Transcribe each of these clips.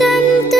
dum dum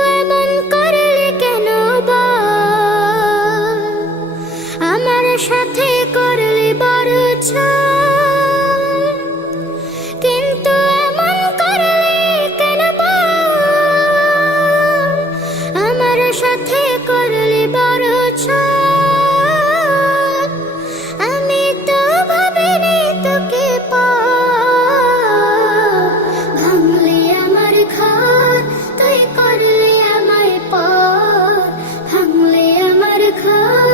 come.